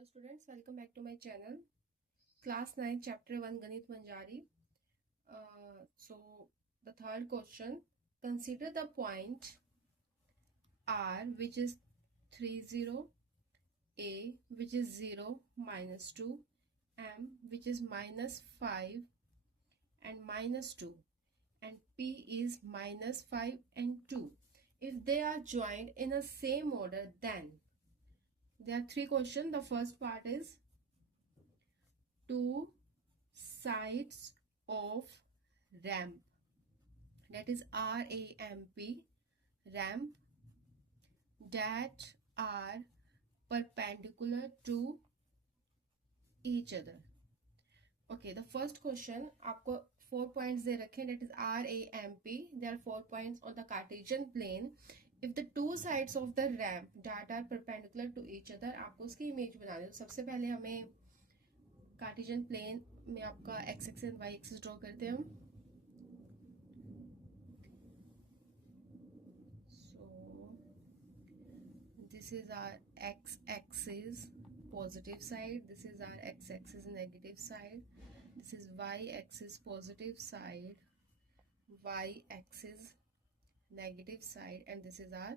Hello students, welcome back to my channel. Class 9 chapter 1 Ganit Manjari. So the third question, consider the point R which is 3 0, A which is 0 minus 2, M which is minus 5 and minus 2, and P is minus 5 and 2. If they are joined in a same order, then there are three questions. The first part is two sides of ramp, that is RAMP, ramp that are perpendicular to each other. Okay, the first question, आपको 4 points दे रखे, that is RAMP. There are 4 points on the Cartesian plane. If the two sides of the ramp that are perpendicular to each other, आपको उसकी image बनानी है. सबसे पहले हमें Cartesian plane में आपका x axis and y axis draw करते हैं हम. So this is our x axis positive side, this is our x axis negative side, this is y axis positive side, y axis negative side, and this is our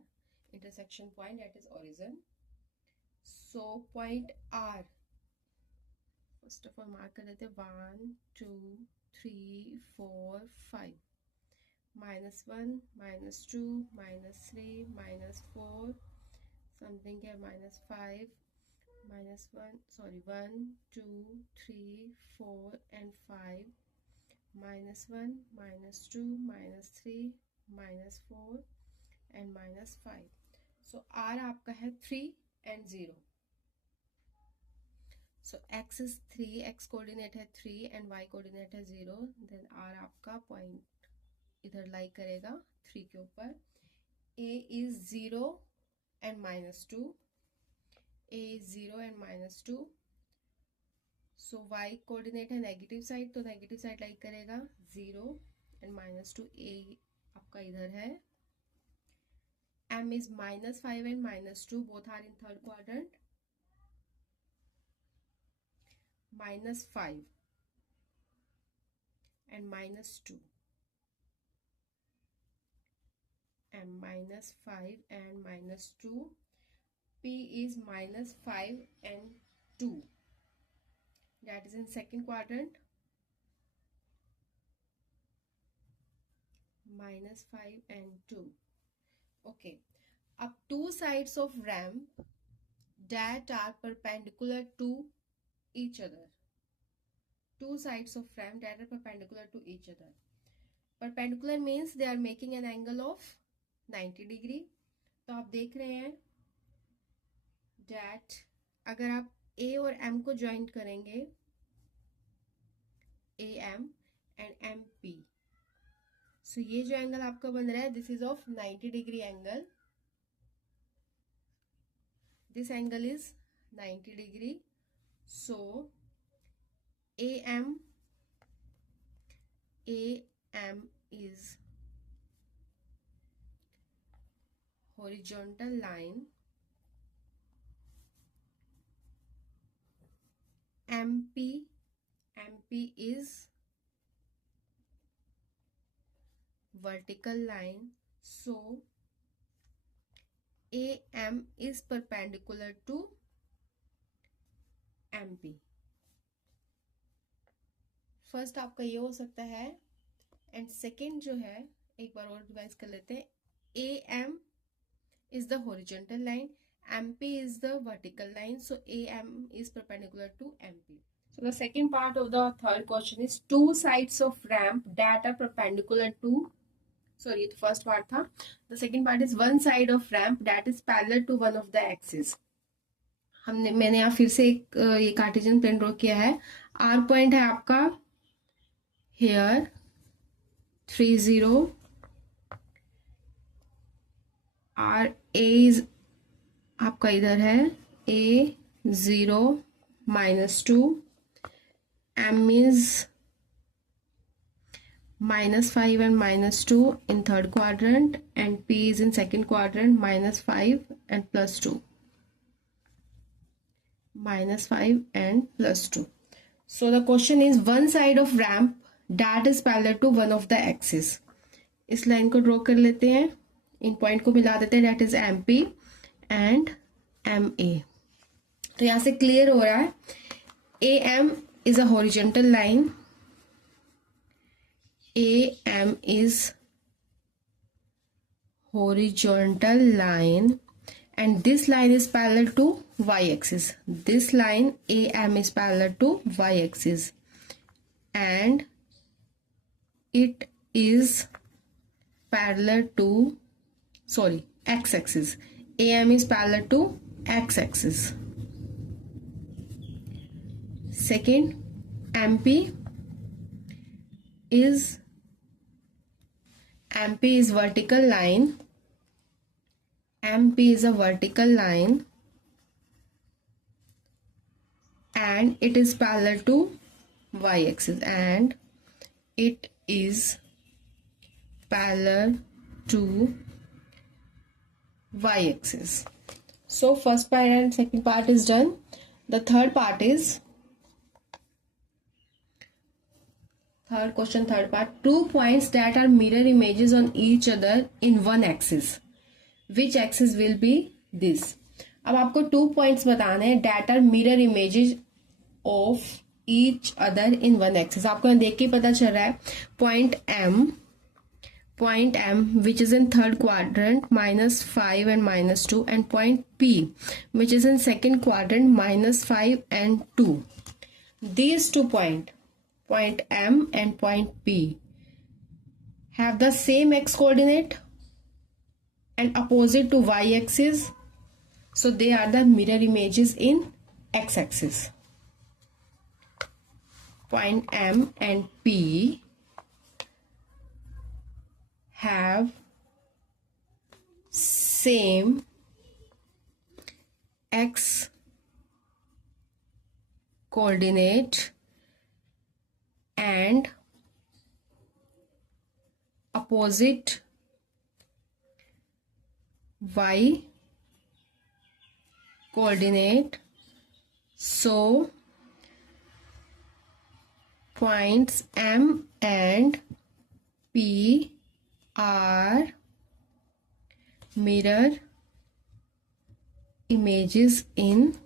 intersection point, that is origin. So point are first of all mark कर देते 1 2 3 4 5, -1 -2 -3 -4 something है, -5 -1 sorry 1 2 3 4 and 5, -1 -2 -3 -4 and -5. So R आपका है 3 and 0. So x is 3, x coordinate है 3 and y coordinate है 0. Then R आपका point इधर लाई करेगा 3 के ऊपर. A is 0 and -2, A is 0 and -2. So y coordinate है नेगेटिव साइड, तो नेगेटिव साइड लाई करेगा 0 and -2. A आपका इधर है. M is -5 and -2, both are in third quadrant. -5 and -2, and -5 and -2. P is -5 and 2, that is in second quadrant. -5 and 2. Okay, up two sides of ramp that are perpendicular to each other. Two sides of ramp that are perpendicular to each other. Perpendicular means they are making an angle of 90 degree. तो आप देख रहे हैं that अगर आप A और M को joint करेंगे, AM and MP, so ये जो एंगल आपका बन रहा है, this is of 90 degree angle. This angle is 90 degree. So AM is horizontal line, MP is vertical line. So AM is perpendicular to MP. First आपका ये हो सकता है, एंड सेकेंड जो है एक बार और रिवाइज कर लेते हैं. AM is the horizontal line, MP is the vertical line, so AM is perpendicular to MP. So the second part of the third question is two sides of ramp that are perpendicular to, sorry the first part था. The second part is one side of ramp that is parallel to one of the axes. मैंने यहाँ फिर से एक ये Cartesian plane draw किया है. R point है आपका here 3 0, R A is आपका इधर है A 0 -2, M is -5 and -2 in third quadrant, and P is in second quadrant, -5 and +2. -5 and +2. So the question is one side of ramp that is parallel to one of the axis. इस line को draw कर लेते हैं, इन point को मिला देते हैं, that is MP and MA. तो यहां से क्लियर हो रहा है AM is a horizontal line. AM is horizontal line and this line is parallel to y-axis. This line AM is parallel to y-axis and it is parallel to x-axis. AM is parallel to x-axis. Second, MP is vertical line. MP is a vertical line and it is parallel to y-axis and it is parallel to y-axis. So first part and second part is done. The third part is third question, third part. Two points that are mirror images on each other in one axis. Which axis will be this? अब आपको 2 points बताने हैं that are mirror images of each other in one axis. आपको यहाँ देख के पता चल रहा है point M which is in third quadrant -5 and -2 and point P which is in second quadrant -5 and 2. These 2 points, point M and point P, have the same x coordinate and opposite to y-axis, so they are the mirror images in x-axis. Point M and P have same x coordinate and opposite y coordinate, so points M and P are mirror images in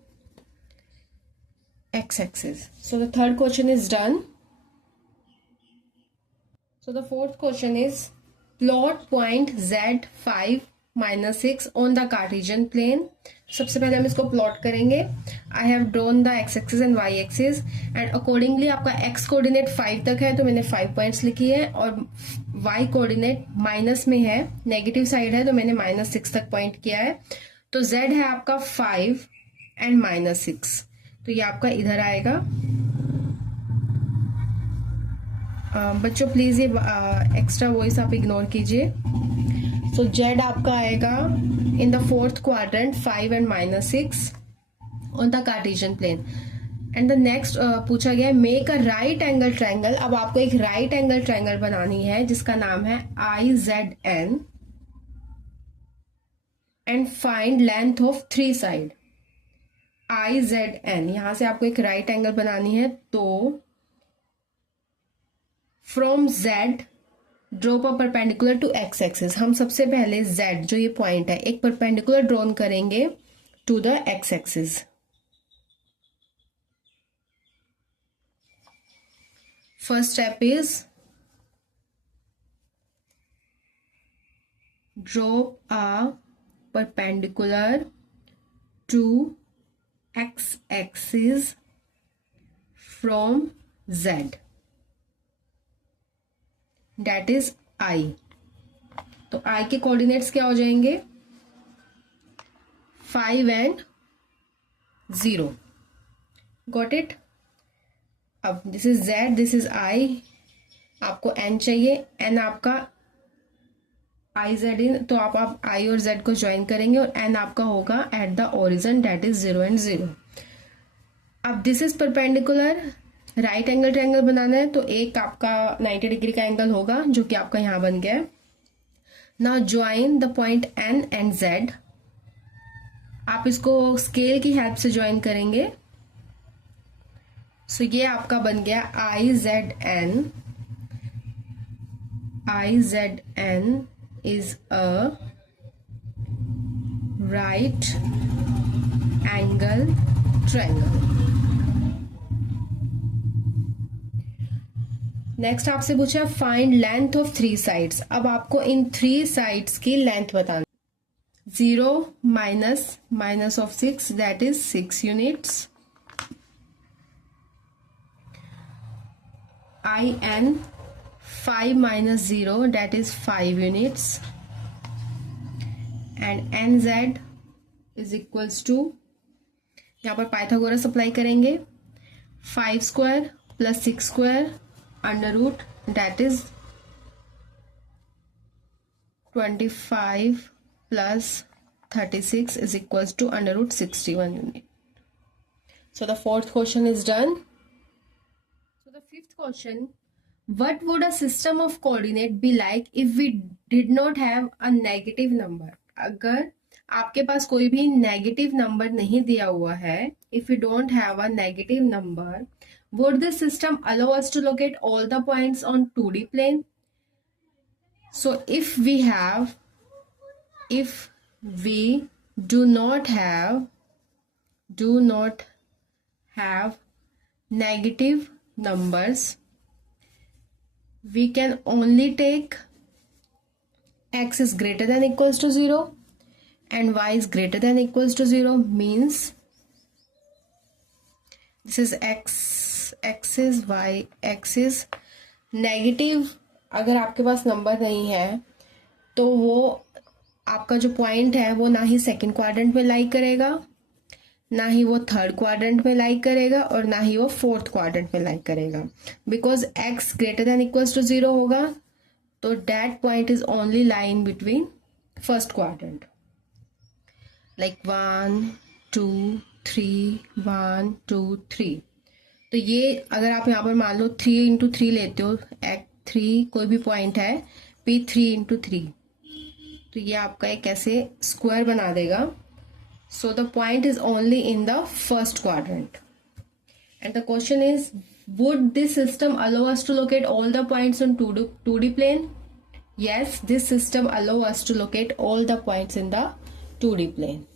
x-axis. So the third question is done. So the fourth question is plot point Z5 -6 on the Cartesian plane. सबसे पहले हम इसको plot करेंगे. I have drawn the x axis and y axis and accordingly आपका x coordinate 5 तक है तो मैंने 5 पॉइंट्स लिखी है और वाई कोऑर्डिनेट माइनस में है, नेगेटिव साइड है तो मैंने -6 तक पॉइंट किया है. तो Z है आपका 5 एंड -6, तो ये आपका इधर आएगा. बच्चों प्लीज ये एक्स्ट्रा वॉइस आप इग्नोर कीजिए. सो Z आपका आएगा in the fourth quadrant 5 and -6 on the Cartesian plane. And the next पूछा गया है make a right angle triangle. अब आपको एक राइट एंगल ट्रायंगल बनानी है जिसका नाम है IZN and find length of 3 side. IZN यहां से आपको एक राइट एंगल बनानी है, तो from Z drop a perpendicular to x axis. हम सबसे पहले Z जो ये पॉइंट है एक परपेंडिकुलर ड्रॉन करेंगे to the x axis. First step is drop a perpendicular to x axis from Z, that is I. तो I के कोऑर्डिनेट्स क्या हो जाएंगे 5 एंड 0. Got it. अब this is Z, this is I, आपको N चाहिए. N आपका IZ इन, तो आप I और Z को ज्वाइन करेंगे और N आपका होगा at the origin that is 0 and 0. अब this is perpendicular, right angle triangle बनाना है तो एक आपका 90 डिग्री का एंगल होगा जो कि आपका यहां बन गया. Now join the point N and Z आप इसको स्केल की हेल्प से ज्वाइन करेंगे। सो ये आपका बन गया IZN। IZN is a right angle triangle। Next आपसे पूछा फाइंड लेंथ ऑफ 3 साइड्स। अब आपको इन 3 साइड्स की लेंथ बताना। 0 minus of 6 that is 6 units. IN 5 minus 0 that is 5 units, and NZ is equals to, यहाँ पर पाइथागोरस अप्लाई करेंगे, 5 square plus 6 square under root that is 25 plus 36 is equals to under root 61 unit. So the fourth question is done. So the fifth question, what would a system of coordinate be like if we did not have a negative number? अगर आपके पास कोई भी negative number नहीं दिया हुआ है, if you don't have a negative number, would this system allow us to locate all the points on 2D plane? So if we do not have negative numbers, we can only take x is greater than equals to 0 and y is greater than equals to 0, means this is x axis, y axis। Negative अगर आपके पास number नहीं है तो वो आपका जो point है वो ना ही सेकंड क्वाड्रेंट में लाई करेगा, ना ही वो थर्ड क्वाड्रेंट में लाई करेगा, और ना ही वो फोर्थ क्वाड्रेंट में लाई करेगा। Because x greater than equals to 0 होगा तो that point is only line between first quadrant, like 1 2 3 1 2 3। तो ये अगर आप यहाँ पर मान लो 3 इंटू 3 लेते हो, x3 कोई भी पॉइंट है P3 इंटू 3, तो ये आपका एक ऐसे स्क्वायर बना देगा। So the point is only in the first quadrant. And the question is, would this system allow us to locate all the points on 2D plane? Yes, this system allow us to locate all the points in the 2D plane.